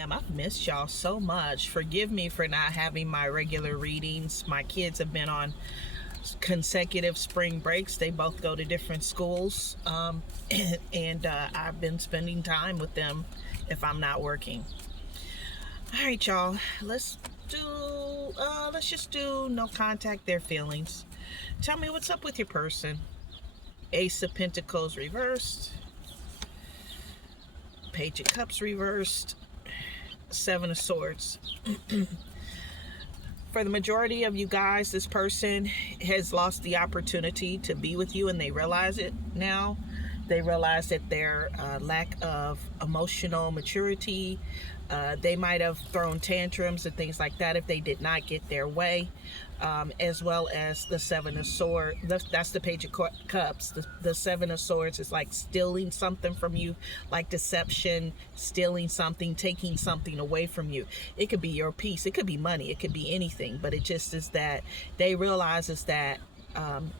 I've missed y'all so much. Forgive me for not having my regular readings. My kids have been on consecutive spring breaks. They both go to different schools, and I've been spending time with them if I'm not working. All right, y'all. Let's just do no contact their feelings. Tell me what's up with your person. Ace of Pentacles reversed. Page of Cups reversed. Seven of Swords. For the majority of you guys, this person has lost the opportunity to be with you, and they realize it now. They realize that their lack of emotional maturity, they might have thrown tantrums and things like that if they did not get their way, as well as the Seven of Swords. That's the Page of Cups. The Seven of Swords is like stealing something from you, like deception, stealing something, taking something away from you. It could be your peace. It could be money. It could be anything. But it just is that they realize is that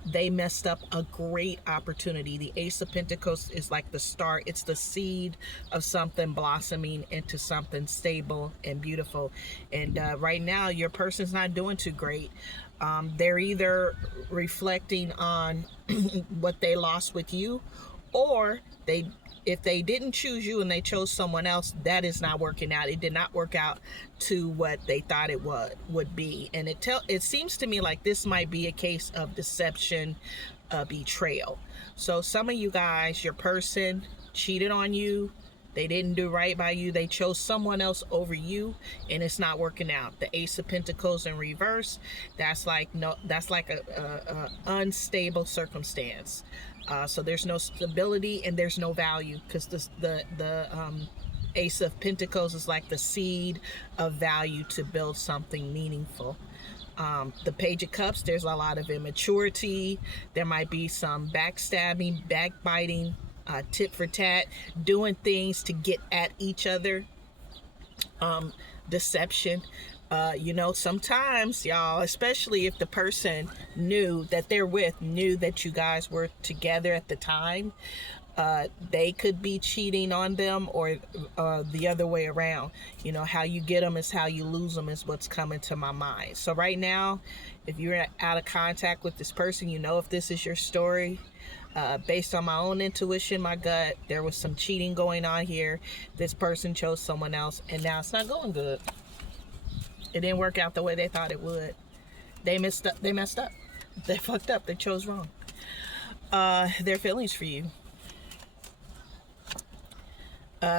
they messed up a great opportunity. The Ace of Pentacles is like the start. It's the seed of something blossoming into something stable and beautiful. And right now, your person's not doing too great. They're either reflecting on what they lost with you, or if they didn't choose you and they chose someone else, that is not working out. It did not work out to what they thought it would be. And it seems to me like this might be a case of deception, betrayal. So some of you guys, your person cheated on you. They didn't do right by you. They chose someone else over you, and it's not working out. The Ace of Pentacles in reverse, that's like a unstable circumstance. So there's no stability and there's no value, because the Ace of Pentacles is like the seed of value to build something meaningful. The Page of Cups, there's a lot of immaturity. There might be some backstabbing, backbiting, tit for tat, doing things to get at each other, deception. Sometimes, y'all, especially if the person knew that knew that you guys were together at the time, they could be cheating on them, or the other way around. How you get them is how you lose them, is what's coming to my mind. So right now, if you're out of contact with this person, if this is your story, based on my own intuition, my gut, there was some cheating going on here. This person chose someone else, and now it's not going good. It didn't work out the way they thought it would. They messed up. They fucked up. They chose wrong. Their feelings for you.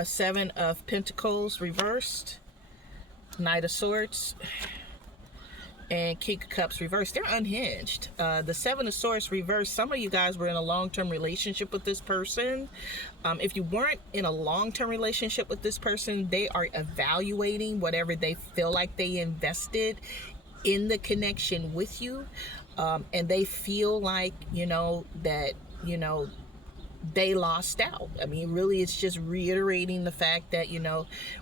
Seven of Pentacles reversed. Knight of Swords. And King of Cups reversed. They're unhinged. The Seven of Swords reversed. Some of you guys were in a long-term relationship with this person. If you weren't in a long-term relationship with this person, they are evaluating whatever they feel like they invested in the connection with you. And they feel like, that, they lost out. I mean, really, it's just reiterating the fact that,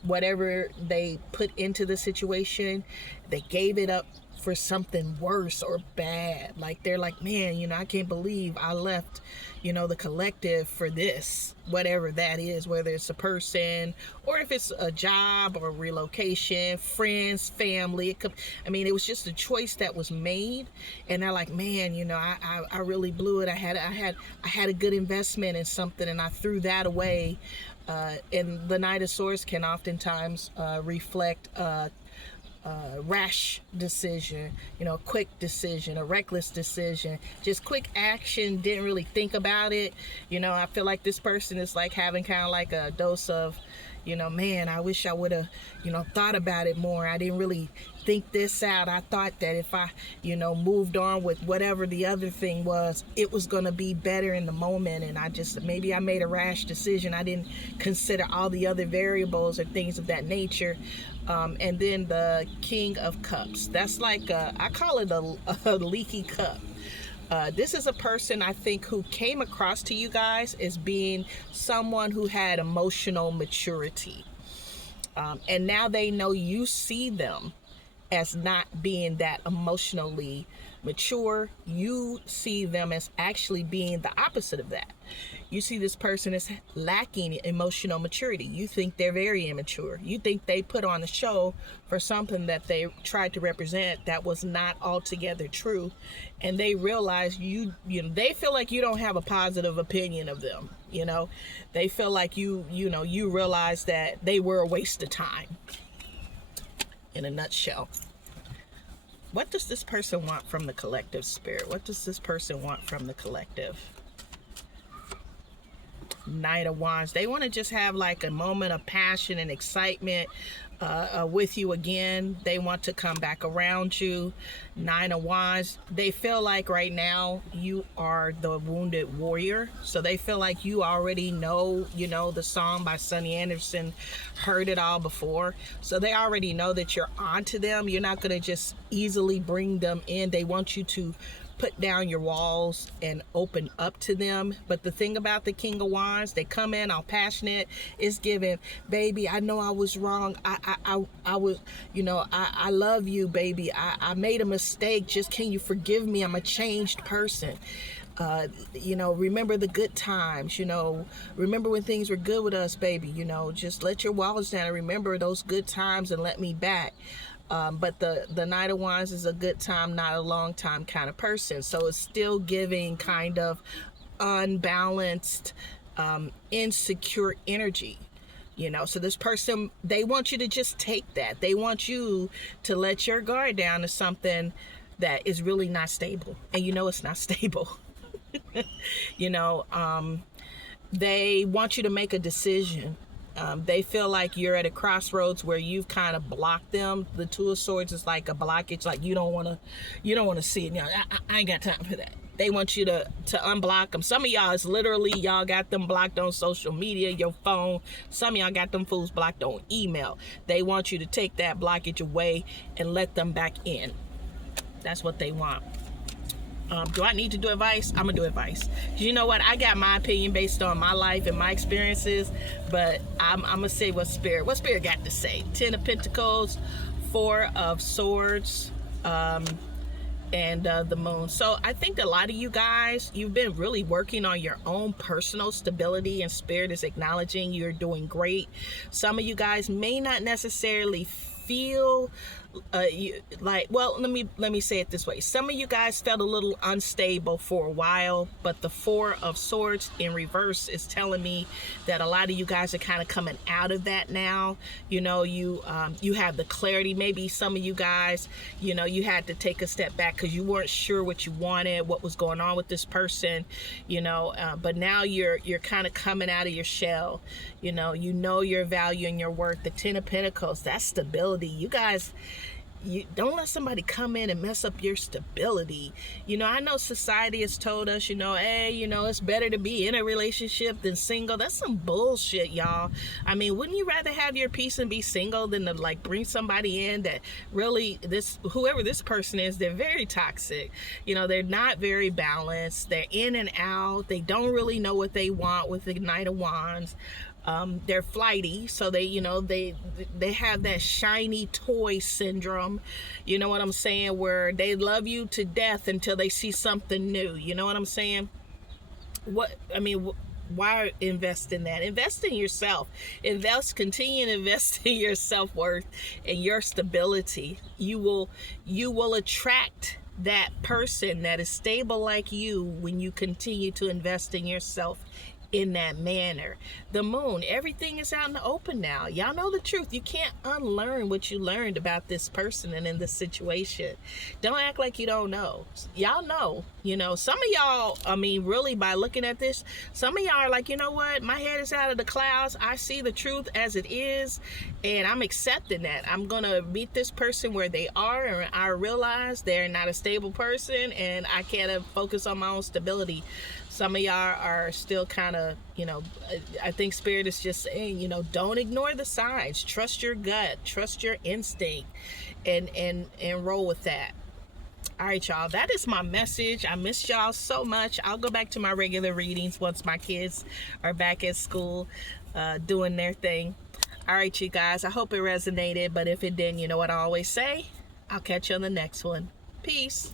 whatever they put into the situation, they gave it up for something worse or bad. Like, they're like, man, I can't believe I left, the collective for this, whatever that is, whether it's a person or if it's a job or relocation, friends, family. It was just a choice that was made, and they're like, man, I really blew it. I had a good investment in something, and I threw that away. And the Knight of Swords can oftentimes reflect rash decision, quick decision, a reckless decision, just quick action, didn't really think about it. I feel like this person is like having kind of like a dose of, man, I wish I would have, thought about it more. I didn't really think this out. I thought that if I, moved on with whatever the other thing was, it was going to be better in the moment. And maybe I made a rash decision. I didn't consider all the other variables or things of that nature. And then the King of Cups. That's like, I call it a leaky cup. This is a person, I think, who came across to you guys as being someone who had emotional maturity. And now they know you see them as not being that emotionally mature, you see them as actually being the opposite of that. You see this person as lacking emotional maturity. You think they're very immature. You think they put on a show for something that they tried to represent that was not altogether true. And they realize they feel like you don't have a positive opinion of them. They feel like you realize that they were a waste of time. In a nutshell. What does this person want from the collective, Spirit? What does this person want from the collective? Knight of Wands. They want to just have like a moment of passion and excitement with you again. They want to come back around you. Nine of Wands. They feel like right now you are the wounded warrior. So they feel like you already know, the song by Sonny Anderson, heard it all before. So they already know that you're onto them. You're not going to just easily bring them in. They want you to put down your walls and open up to them. But the thing about the King of Wands, they come in all passionate. It's given, baby, I know I was wrong. I was, I love you, baby. I made a mistake. Just can you forgive me? I'm a changed person. Remember the good times, remember when things were good with us, baby, just let your walls down and remember those good times and let me back. But the Knight of Wands is a good time, not a long time kind of person. So it's still giving kind of unbalanced, insecure energy. So this person, they want you to just take that. They want you to let your guard down to something that is really not stable. And it's not stable. They want you to make a decision. They feel like you're at a crossroads where you've kind of blocked them. The Two of Swords is like a blockage, like you don't want to see it. I ain't got time for that. They want you to unblock them. Some of y'all is literally, y'all got them blocked on social media, your phone. Some of y'all got them fools blocked on email. They want you to take that blockage away and let them back in. That's what they want. Do I need to do advice? I'm gonna do advice. You know what? I got my opinion based on my life and my experiences, but I'm gonna say what Spirit got to say. 10 of Pentacles, 4 of Swords, and the Moon. So I think a lot of you guys, you've been really working on your own personal stability, and Spirit is acknowledging you're doing great. Some of you guys may not necessarily feel let me say it this way. Some of you guys felt a little unstable for a while, but the 4 of Swords in reverse is telling me that a lot of you guys are kind of coming out of that now. You have the clarity. Maybe some of you guys, you had to take a step back because you weren't sure what you wanted, what was going on with this person, but now you're kind of coming out of your shell. You know your value and your worth. The 10 of Pentacles, that's stability. You guys, you don't let somebody come in and mess up your stability. I know society has told us, hey, it's better to be in a relationship than single. That's some bullshit, y'all. I mean, wouldn't you rather have your peace and be single than to bring somebody in that really, whoever this person is, they're very toxic. They're not very balanced. They're in and out. They don't really know what they want with the Knight of Wands. They're flighty, so they have that shiny toy syndrome. You know what I'm saying? Where they love you to death until they see something new. You know what I'm saying? Why invest in that? Invest in yourself. Continue to invest in your self-worth and your stability. You will attract that person that is stable like you when you continue to invest in yourself in that manner. The Moon, everything is out in the open now. Y'all know the truth. You can't unlearn what you learned about this person and in this situation. Don't act like you don't know. Y'all know. Some of y'all, really by looking at this, some of y'all are like, you know what? My head is out of the clouds. I see the truth as it is, and I'm accepting that. I'm gonna meet this person where they are, and I realize they're not a stable person, and I can't focus on my own stability. Some of y'all are still kind of, I think Spirit is just saying, don't ignore the signs. Trust your gut. Trust your instinct, and roll with that. All right, y'all. That is my message. I missed y'all so much. I'll go back to my regular readings once my kids are back at school doing their thing. All right, you guys. I hope it resonated. But if it didn't, you know what I always say? I'll catch you on the next one. Peace.